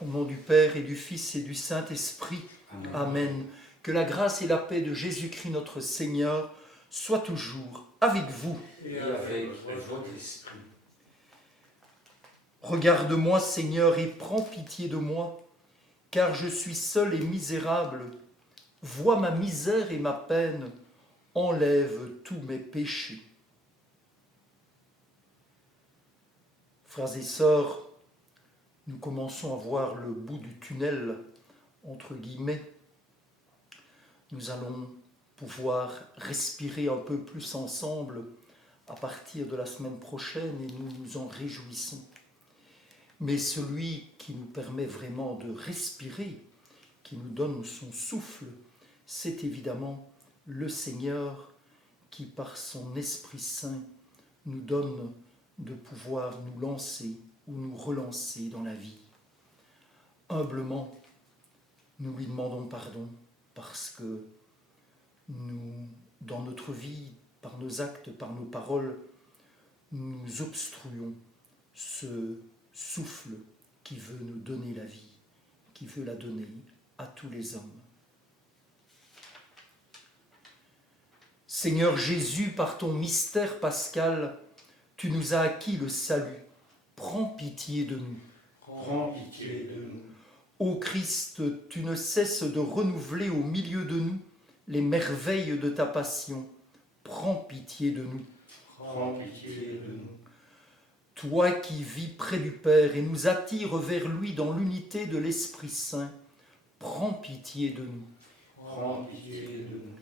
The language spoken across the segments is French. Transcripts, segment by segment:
Au nom du Père et du Fils et du Saint-Esprit. Amen. Amen. Que la grâce et la paix de Jésus-Christ notre Seigneur soient toujours avec vous. Et avec votre esprit. Regarde-moi, Seigneur, et prends pitié de moi, car je suis seul et misérable. Vois ma misère et ma peine, enlève tous mes péchés. Frères et sœurs, nous commençons à voir le bout du tunnel, entre guillemets. Nous allons pouvoir respirer un peu plus ensemble à partir de la semaine prochaine et nous nous en réjouissons. Mais celui qui nous permet vraiment de respirer, qui nous donne son souffle, c'est évidemment le Seigneur qui, par son Esprit Saint, nous donne de pouvoir nous lancer ou nous relancer dans la vie. Humblement, nous lui demandons pardon parce que nous, dans notre vie, par nos actes, par nos paroles, nous obstruons ce souffle qui veut nous donner la vie, qui veut la donner à tous les hommes. Seigneur Jésus, par ton mystère pascal, tu nous as acquis le salut. Prends pitié de nous. Prends pitié de nous. Ô Christ, tu ne cesses de renouveler au milieu de nous les merveilles de ta passion. Prends pitié de nous. Prends pitié de nous. Toi qui vis près du Père et nous attires vers lui dans l'unité de l'Esprit Saint, prends pitié de nous. Prends pitié de nous.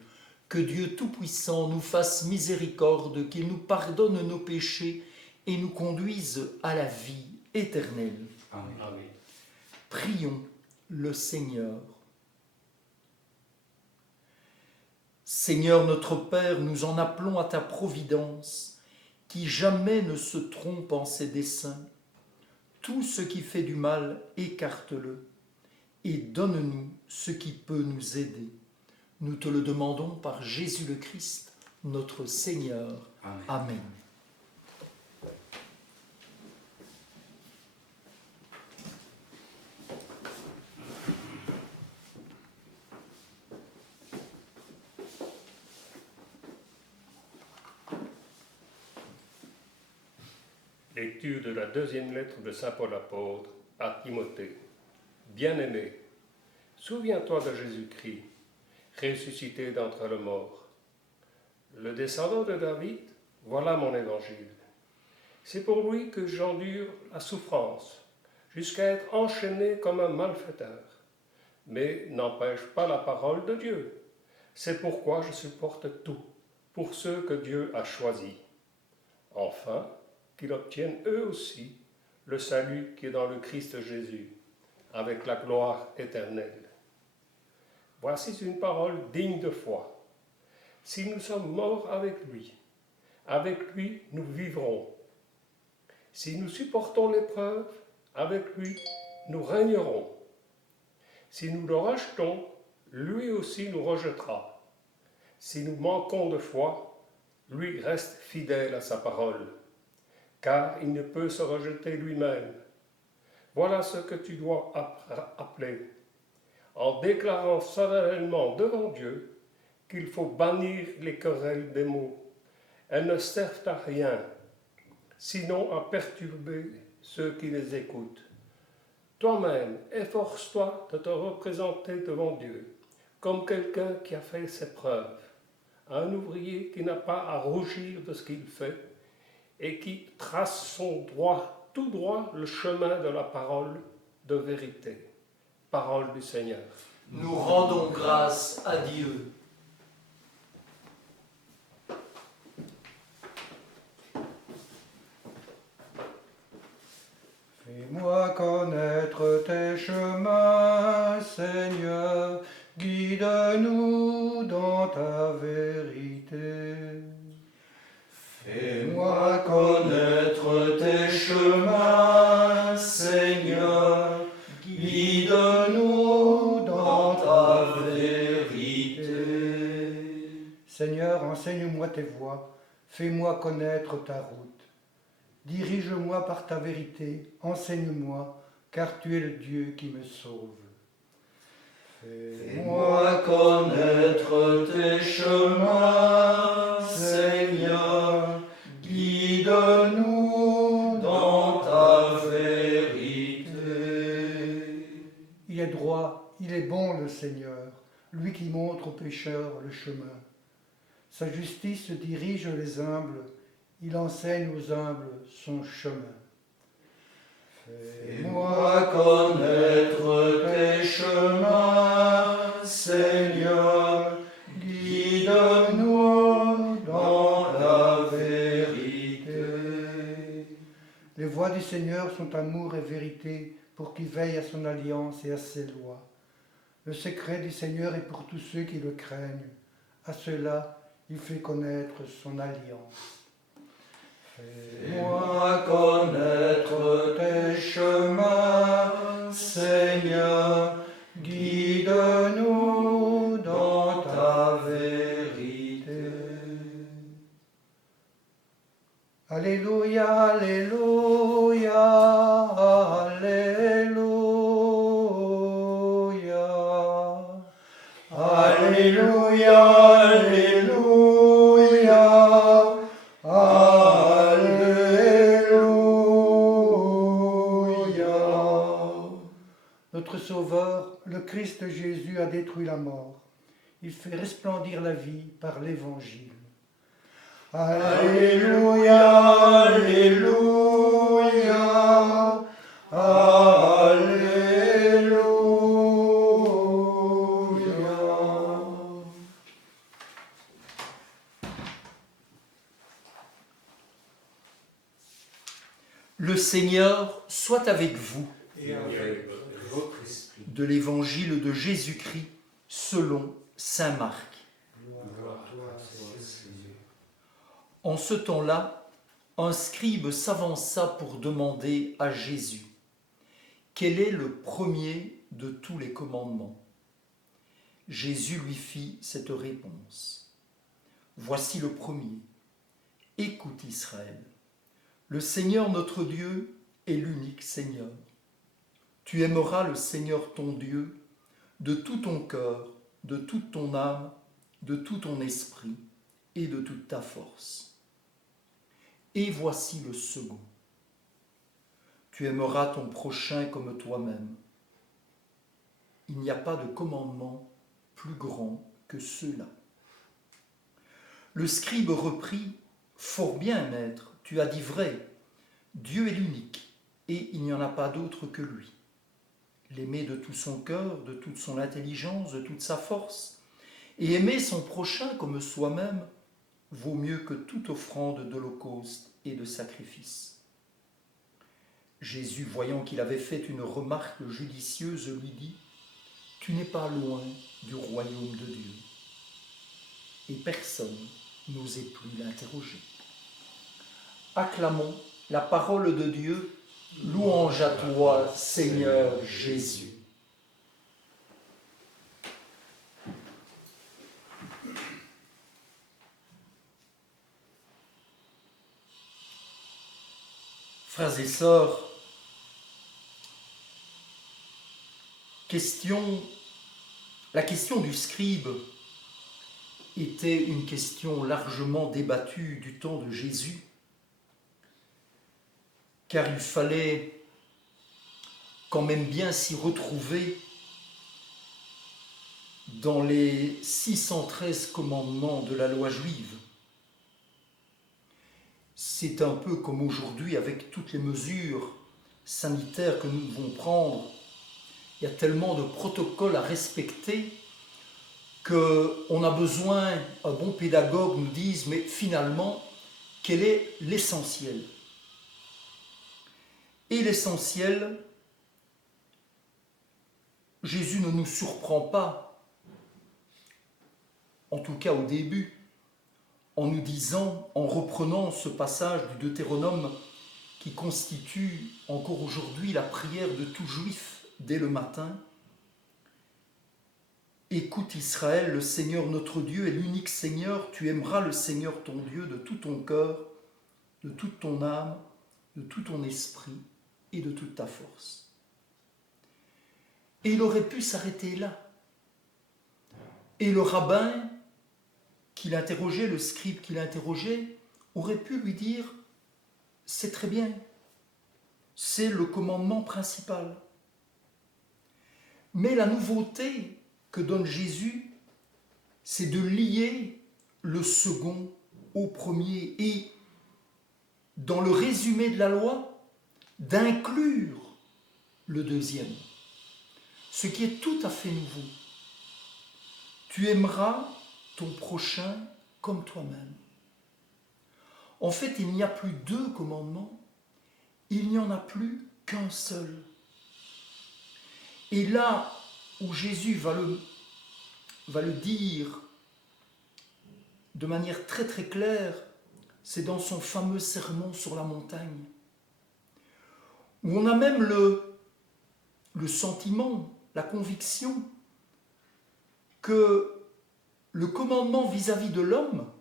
Que Dieu Tout-Puissant nous fasse miséricorde, qu'il nous pardonne nos péchés et nous conduise à la vie éternelle. Amen. Amen. Prions le Seigneur. Seigneur notre Père, nous en appelons à ta providence, qui jamais ne se trompe en ses desseins. Tout ce qui fait du mal, écarte-le, et donne-nous ce qui peut nous aider. Nous te le demandons par Jésus le Christ, notre Seigneur. Amen. Amen. Lecture de la deuxième lettre de saint Paul apôtre à Timothée. Bien-aimé, souviens-toi de Jésus-Christ, ressuscité d'entre les morts. Le descendant de David, voilà mon évangile. C'est pour lui que j'endure la souffrance, jusqu'à être enchaîné comme un malfaiteur. Mais n'empêche pas la parole de Dieu. C'est pourquoi je supporte tout, pour ceux que Dieu a choisis. Enfin, qu'ils obtiennent eux aussi le salut qui est dans le Christ Jésus, avec la gloire éternelle. Voici une parole digne de foi. Si nous sommes morts avec lui nous vivrons. Si nous supportons l'épreuve, avec lui nous régnerons. Si nous le rejetons, lui aussi nous rejettera. Si nous manquons de foi, lui reste fidèle à sa parole, car il ne peut se rejeter lui-même. Voilà ce que tu dois appeler, en déclarant solennellement devant Dieu qu'il faut bannir les querelles des mots. Elles ne servent à rien, sinon à perturber ceux qui les écoutent. Toi-même, efforce-toi de te représenter devant Dieu comme quelqu'un qui a fait ses preuves, un ouvrier qui n'a pas à rougir de ce qu'il fait et qui trace tout droit le chemin de la parole de vérité. Parole du Seigneur. Nous rendons grâce à Dieu. Fais-moi connaître tes chemins, Seigneur, guide-nous dans ta vérité. Fais-moi connaître tes chemins, Seigneur, guide-nous dans ta vérité. Seigneur, enseigne-moi tes voies, fais-moi connaître ta route. Dirige-moi par ta vérité, enseigne-moi, car tu es le Dieu qui me sauve. Fais-moi connaître tes chemins, Seigneur, guide-nous dans ta vérité. Il est droit, il est bon le Seigneur, lui qui montre aux pécheurs le chemin. Sa justice dirige les humbles, il enseigne aux humbles son chemin. Fais-moi connaître tes chemins, Seigneur, guide-nous dans la vérité. Les voies du Seigneur sont amour et vérité pour qui veille à son alliance et à ses lois. Le secret du Seigneur est pour tous ceux qui le craignent. À ceux-là, il fait connaître son alliance. Fais-moi connaître tes chemins, Seigneur, guide-nous dans ta vérité. Alléluia, Alléluia, Alléluia. Alléluia, Alléluia. Notre Sauveur, le Christ Jésus, a détruit la mort. Il fait resplendir la vie par l'Évangile. Alléluia, Alléluia, Alléluia. Le Seigneur soit avec vous. Et avec votre esprit. De l'Évangile de Jésus-Christ selon saint Marc. Gloire à toi, Seigneur. En ce temps-là, un scribe s'avança pour demander à Jésus quel est le premier de tous les commandements. Jésus lui fit cette réponse. Voici le premier. Écoute Israël, le Seigneur notre Dieu est l'unique Seigneur. Tu aimeras le Seigneur ton Dieu de tout ton cœur, de toute ton âme, de tout ton esprit et de toute ta force. Et voici le second. Tu aimeras ton prochain comme toi-même. Il n'y a pas de commandement plus grand que ceux-là. Le scribe reprit, fort bien, maître, tu as dit vrai. Dieu est l'unique et il n'y en a pas d'autre que lui. L'aimer de tout son cœur, de toute son intelligence, de toute sa force, et aimer son prochain comme soi-même, vaut mieux que toute offrande d'holocauste et de sacrifice. Jésus, voyant qu'il avait fait une remarque judicieuse, lui dit « Tu n'es pas loin du royaume de Dieu. » Et personne n'osait plus l'interroger. Acclamons la parole de Dieu. Louange à toi, Seigneur Jésus. Frères et sœurs, la question du scribe était une question largement débattue du temps de Jésus, car il fallait quand même bien s'y retrouver dans les 613 commandements de la loi juive. C'est un peu comme aujourd'hui avec toutes les mesures sanitaires que nous devons prendre. Il y a tellement de protocoles à respecter qu'on a besoin, un bon pédagogue nous dise, mais finalement, quel est l'essentiel ? Et l'essentiel, Jésus ne nous surprend pas, en tout cas au début, en nous disant, en reprenant ce passage du Deutéronome qui constitue encore aujourd'hui la prière de tout juif dès le matin. Écoute Israël, le Seigneur notre Dieu est l'unique Seigneur, tu aimeras le Seigneur ton Dieu de tout ton cœur, de toute ton âme, de tout ton esprit et de toute ta force. Et il aurait pu s'arrêter là. Et le rabbin qui l'interrogeait, le scribe qui l'interrogeait, aurait pu lui dire « C'est très bien, c'est le commandement principal. » Mais la nouveauté que donne Jésus, c'est de lier le second au premier et, dans le résumé de la loi, d'inclure le deuxième, ce qui est tout à fait nouveau. Tu aimeras ton prochain comme toi-même. En fait, il n'y a plus deux commandements, il n'y en a plus qu'un seul. Et là où Jésus va le dire de manière très très claire, c'est dans son fameux sermon sur la montagne, où on a même le sentiment, la conviction que le commandement vis-à-vis de l'homme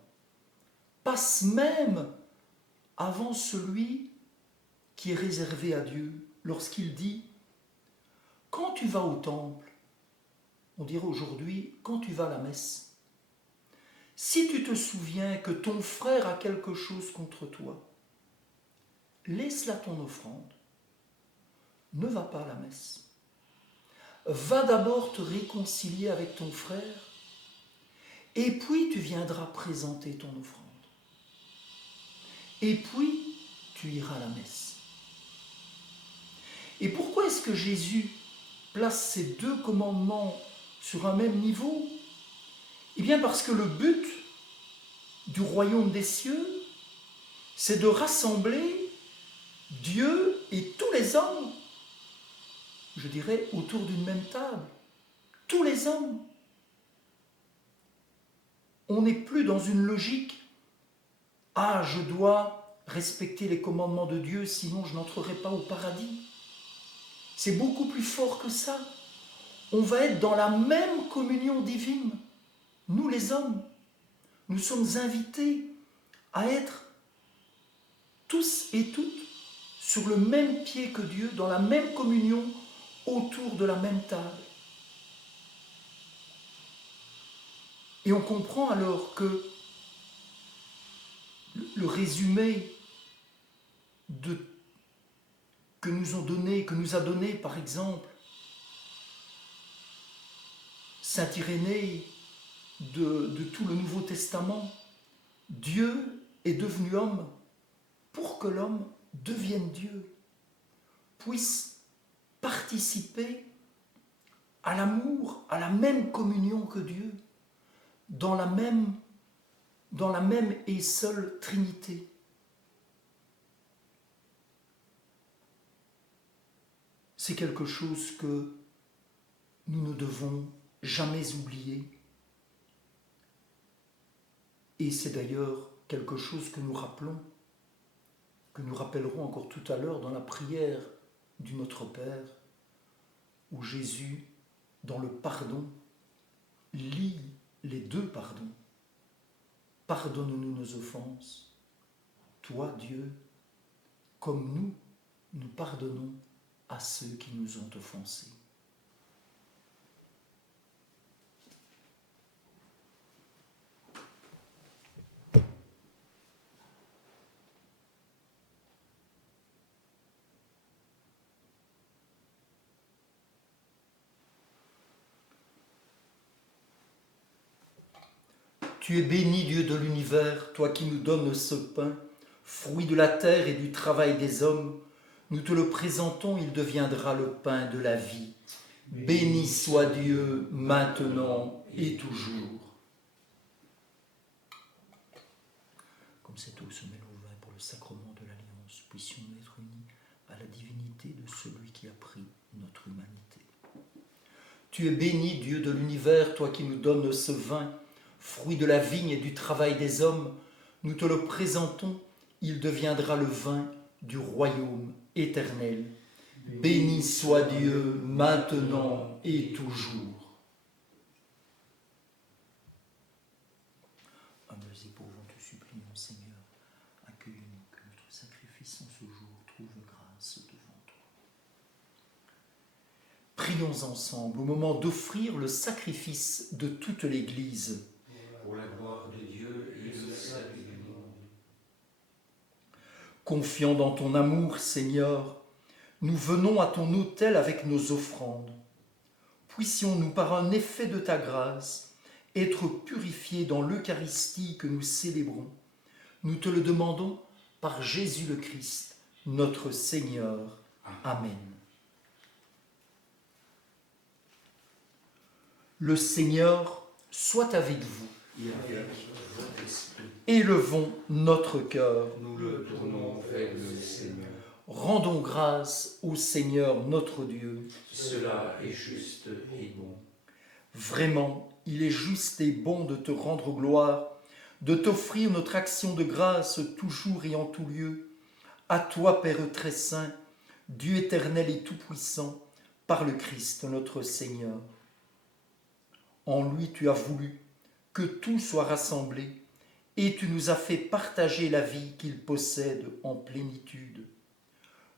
passe même avant celui qui est réservé à Dieu, lorsqu'il dit « Quand tu vas au temple, on dirait aujourd'hui, quand tu vas à la messe, si tu te souviens que ton frère a quelque chose contre toi, laisse-la ton offrande, ne va pas à la messe. Va d'abord te réconcilier avec ton frère, et puis tu viendras présenter ton offrande. Et puis tu iras à la messe. » Et pourquoi est-ce que Jésus place ces deux commandements sur un même niveau? Eh bien parce que le but du royaume des cieux, c'est de rassembler Dieu et tous les hommes, je dirais, autour d'une même table. Tous les hommes. On n'est plus dans une logique « Ah, je dois respecter les commandements de Dieu, sinon je n'entrerai pas au paradis. » C'est beaucoup plus fort que ça. On va être dans la même communion divine. Nous les hommes, nous sommes invités à être tous et toutes sur le même pied que Dieu, dans la même communion, autour de la même table. Et on comprend alors que le résumé que nous a donné par exemple saint Irénée de tout le Nouveau Testament, Dieu est devenu homme pour que l'homme devienne Dieu, puisse participer à l'amour, à la même communion que Dieu, dans la même et seule Trinité. C'est quelque chose que nous ne devons jamais oublier. Et c'est d'ailleurs quelque chose que nous rappelons, que nous rappellerons encore tout à l'heure dans la prière du Notre Père, où Jésus, dans le pardon, lie les deux pardons. Pardonne-nous nos offenses, toi Dieu, comme nous pardonnons à ceux qui nous ont offensés. Tu es béni, Dieu de l'univers, toi qui nous donnes ce pain, fruit de la terre et du travail des hommes. Nous te le présentons, il deviendra le pain de la vie. Béni soit Dieu, maintenant et toujours. Comme cette eau se mêle au vin pour le sacrement de l'Alliance, puissions-nous être unis à la divinité de celui qui a pris notre humanité. Tu es béni, Dieu de l'univers, toi qui nous donnes ce vin, fruit de la vigne et du travail des hommes. Nous te le présentons, il deviendra le vin du royaume éternel. Béni soit Dieu, maintenant et toujours. Humbles et pauvres, te supplions, Seigneur, accueille-nous, que notre sacrifice en ce jour trouve grâce devant toi. Prions ensemble au moment d'offrir le sacrifice de toute l'Église. Pour la gloire de Dieu et le salut du monde. Confiant dans ton amour, Seigneur, nous venons à ton autel avec nos offrandes. Puissions-nous, par un effet de ta grâce, être purifiés dans l'Eucharistie que nous célébrons. Nous te le demandons par Jésus le Christ, notre Seigneur. Amen. Le Seigneur soit avec vous. Et avec votre esprit, Élevons notre cœur. nous le tournons vers le Seigneur. Rendons grâce au Seigneur notre Dieu. Cela est juste et bon. Vraiment, il est juste et bon de te rendre gloire, de t'offrir notre action de grâce toujours et en tout lieu. À toi, Père très saint, Dieu éternel et tout-puissant, par le Christ notre Seigneur. En lui, tu as voulu que tout soit rassemblé et tu nous as fait partager la vie qu'il possède en plénitude.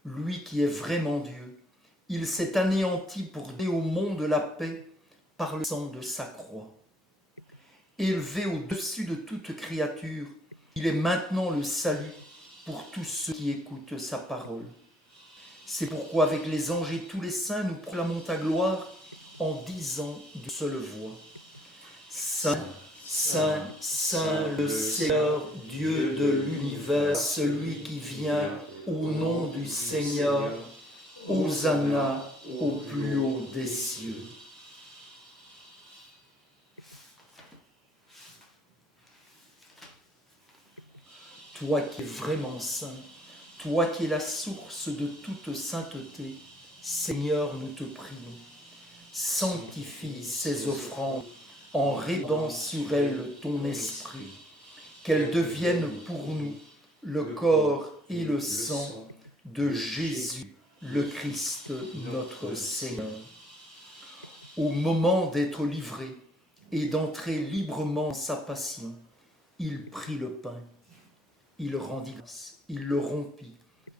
Lui qui est vraiment Dieu, il s'est anéanti pour donner au monde la paix par le sang de sa croix. Élevé au-dessus de toute créature, il est maintenant le salut pour tous ceux qui écoutent sa parole. C'est pourquoi avec les anges et tous les saints, nous proclamons ta gloire en disant d'une seule voix. Saint, Saint, Saint, le Seigneur, Dieu de l'univers, celui qui vient au nom du Seigneur, Hosanna au plus haut des cieux. Toi qui es vraiment saint, toi qui es la source de toute sainteté, Seigneur, nous te prions, sanctifie ces offrandes en répandant sur elles ton esprit, qu'elles deviennent pour nous le corps et le sang de Jésus, le Christ, notre Seigneur. Au moment d'être livré et d'entrer librement en sa passion, il prit le pain, il rendit grâce, il le rompit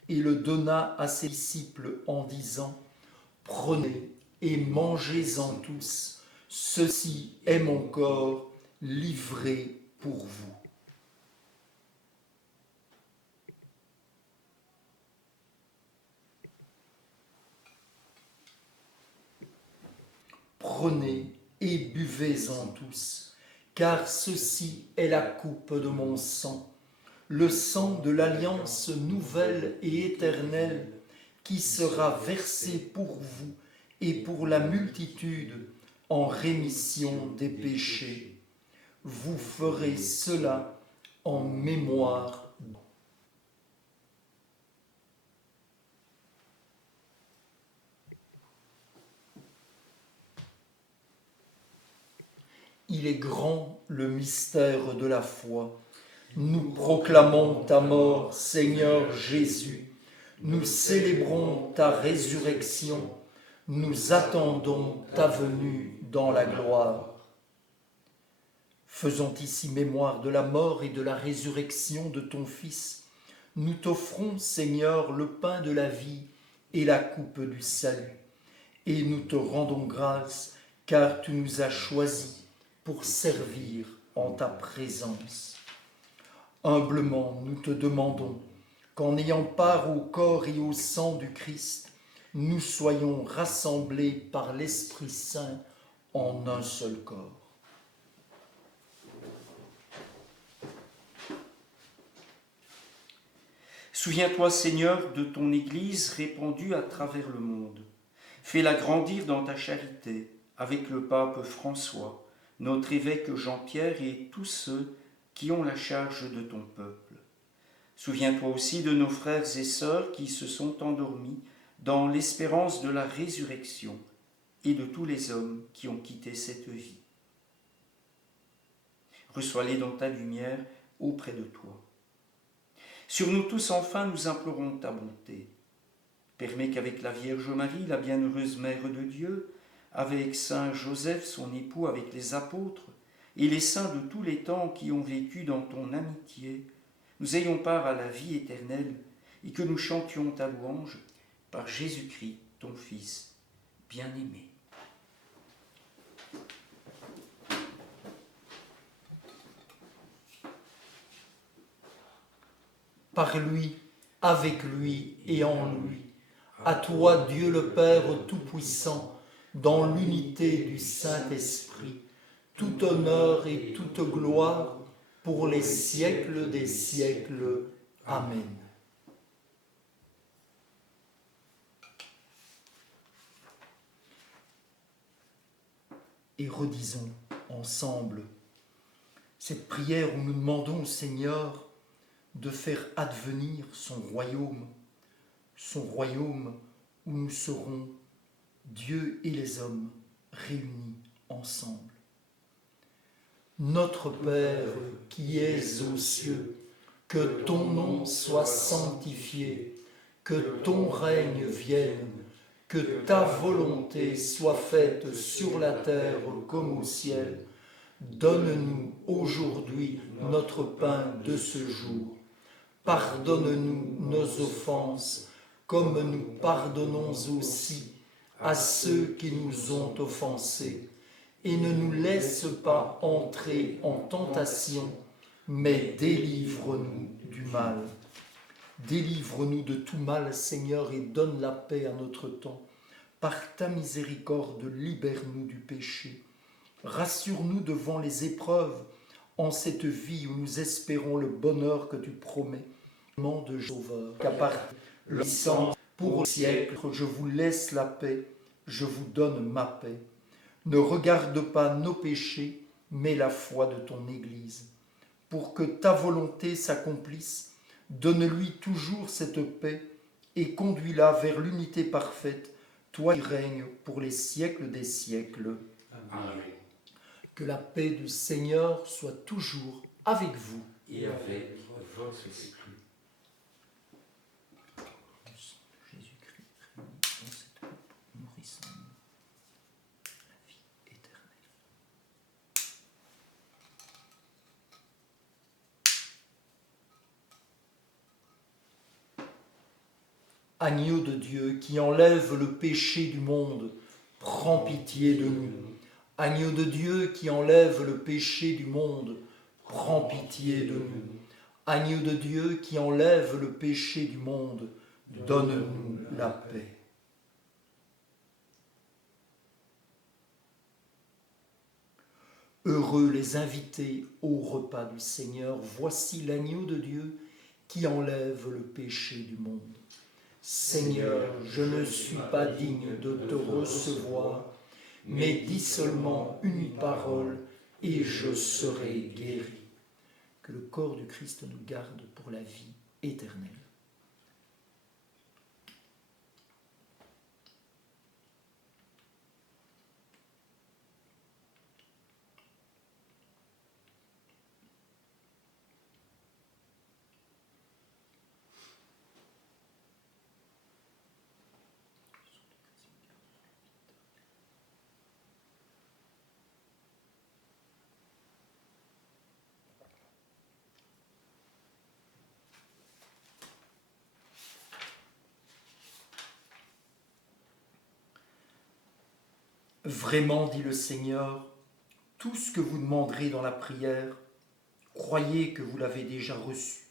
et le donna à ses disciples en disant « Prenez et mangez-en tous, ceci est mon corps livré pour vous. » Prenez et buvez-en tous, car ceci est la coupe de mon sang, le sang de l'alliance nouvelle et éternelle qui sera versé pour vous et pour la multitude en rémission des péchés. Vous ferez cela en mémoire de moi. Il est grand le mystère de la foi. Nous proclamons ta mort, Seigneur Jésus. Nous célébrons ta résurrection. Nous attendons ta venue dans la gloire. Faisons ici mémoire de la mort et de la résurrection de ton Fils. Nous t'offrons, Seigneur, le pain de la vie et la coupe du salut. Et nous te rendons grâce, car tu nous as choisis pour servir en ta présence. Humblement, nous te demandons qu'en ayant part au corps et au sang du Christ, nous soyons rassemblés par l'Esprit Saint en un seul corps. Souviens-toi, Seigneur, de ton Église répandue à travers le monde. Fais-la grandir dans ta charité, avec le pape François, notre évêque Jean-Pierre et tous ceux qui ont la charge de ton peuple. Souviens-toi aussi de nos frères et sœurs qui se sont endormis dans l'espérance de la résurrection et de tous les hommes qui ont quitté cette vie. Reçois-les dans ta lumière auprès de toi. Sur nous tous, enfin, nous implorons ta bonté. Permets qu'avec la Vierge Marie, la bienheureuse Mère de Dieu, avec Saint Joseph, son époux, avec les apôtres, et les saints de tous les temps qui ont vécu dans ton amitié, nous ayons part à la vie éternelle et que nous chantions ta louange par Jésus-Christ, ton Fils. bien-aimé. Par lui, avec lui et en lui, à toi Dieu le Père Tout-Puissant, dans l'unité du Saint-Esprit, tout honneur et toute gloire pour les siècles des siècles. Amen. Et redisons ensemble cette prière où nous demandons au Seigneur de faire advenir son royaume où nous serons, Dieu et les hommes, réunis ensemble. Notre Père qui es aux cieux, que ton nom soit sanctifié, que ton règne vienne, que ta volonté soit faite sur la terre comme au ciel. Donne-nous aujourd'hui notre pain de ce jour. Pardonne-nous nos offenses, comme nous pardonnons aussi à ceux qui nous ont offensés. Et ne nous laisse pas entrer en tentation, mais délivre-nous du mal. Délivre-nous de tout mal, Seigneur, et donne la paix à notre temps. Par ta miséricorde, libère-nous du péché. Rassure-nous devant les épreuves, en cette vie où nous espérons le bonheur que tu promets. Nom de Sauveur, qu'appartient le sang pour le siècle, je vous laisse la paix, je vous donne ma paix. Ne regarde pas nos péchés, mais la foi de ton Église. Pour que ta volonté s'accomplisse, donne-lui toujours cette paix et conduis-la vers l'unité parfaite, toi qui règnes pour les siècles des siècles. Amen. Que la paix du Seigneur soit toujours avec vous. Et avec votre esprit. Jésus-Christ, réunis dans cette coupe, nourrissons-nous la vie éternelle. Agneau de Dieu qui enlève le péché du monde, prends pitié de nous. Agneau de Dieu qui enlève le péché du monde, prends pitié de nous. Agneau de Dieu qui enlève le péché du monde, donne-nous la paix. Heureux les invités au repas du Seigneur, voici l'agneau de Dieu qui enlève le péché du monde. Seigneur, je ne suis pas digne de te recevoir, mais dis seulement une parole et je serai guéri. Que le corps du Christ nous garde pour la vie éternelle. Vraiment, dit le Seigneur, tout ce que vous demanderez dans la prière, croyez que vous l'avez déjà reçu.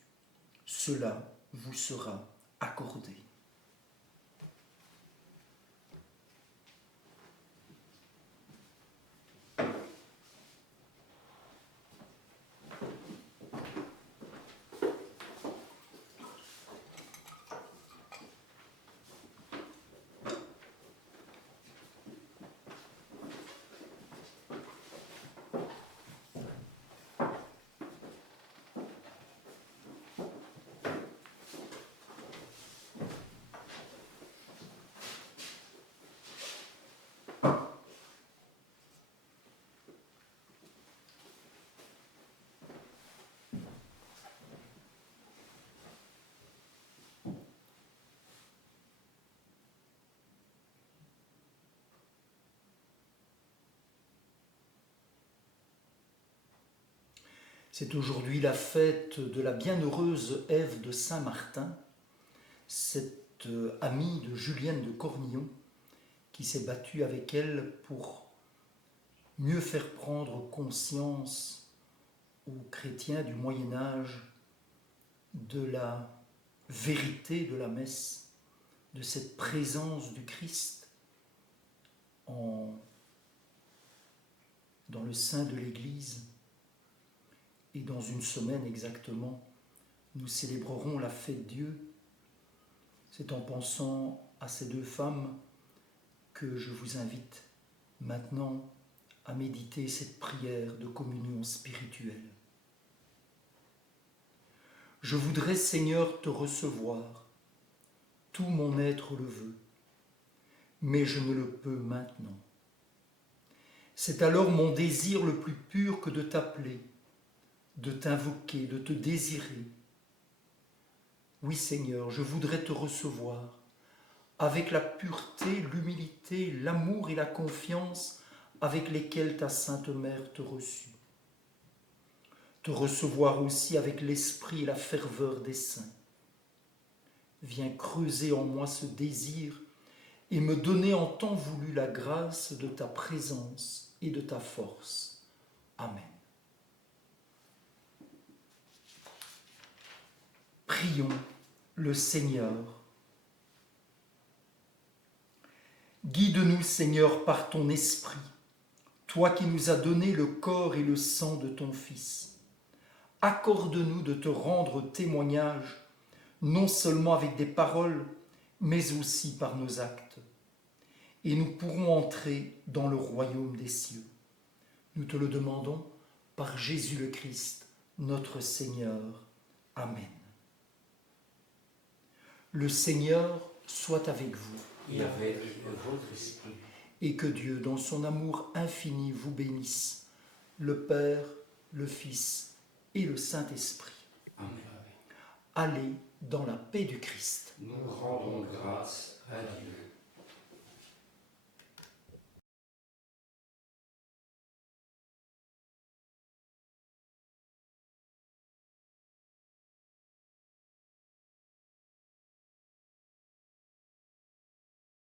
Cela vous sera accordé. C'est aujourd'hui la fête de la bienheureuse Ève de Saint-Martin, cette amie de Julienne de Cornillon, qui s'est battu avec elle pour mieux faire prendre conscience aux chrétiens du Moyen Âge de la vérité de la messe, de cette présence du Christ dans le sein de l'Église. Et dans une semaine exactement, nous célébrerons la fête Dieu. C'est en pensant à ces deux femmes que je vous invite maintenant à méditer cette prière de communion spirituelle. Je voudrais, Seigneur, te recevoir, tout mon être le veut, mais je ne le peux maintenant. C'est alors mon désir le plus pur que de t'appeler, de t'invoquer, de te désirer. Oui, Seigneur, je voudrais te recevoir avec la pureté, l'humilité, l'amour et la confiance avec lesquels ta Sainte Mère te reçut. Te recevoir aussi avec l'esprit et la ferveur des saints. Viens creuser en moi ce désir et me donner en temps voulu la grâce de ta présence et de ta force. Amen. Prions le Seigneur. Guide-nous, Seigneur, par ton esprit, toi qui nous as donné le corps et le sang de ton Fils. Accorde-nous de te rendre témoignage, non seulement avec des paroles, mais aussi par nos actes. Et nous pourrons entrer dans le royaume des cieux. Nous te le demandons par Jésus le Christ, notre Seigneur. Amen. Le Seigneur soit avec vous. Et avec votre esprit. Et que Dieu, dans son amour infini, vous bénisse, le Père, le Fils et le Saint-Esprit. Amen. Allez dans la paix du Christ. Nous rendons grâce à Dieu.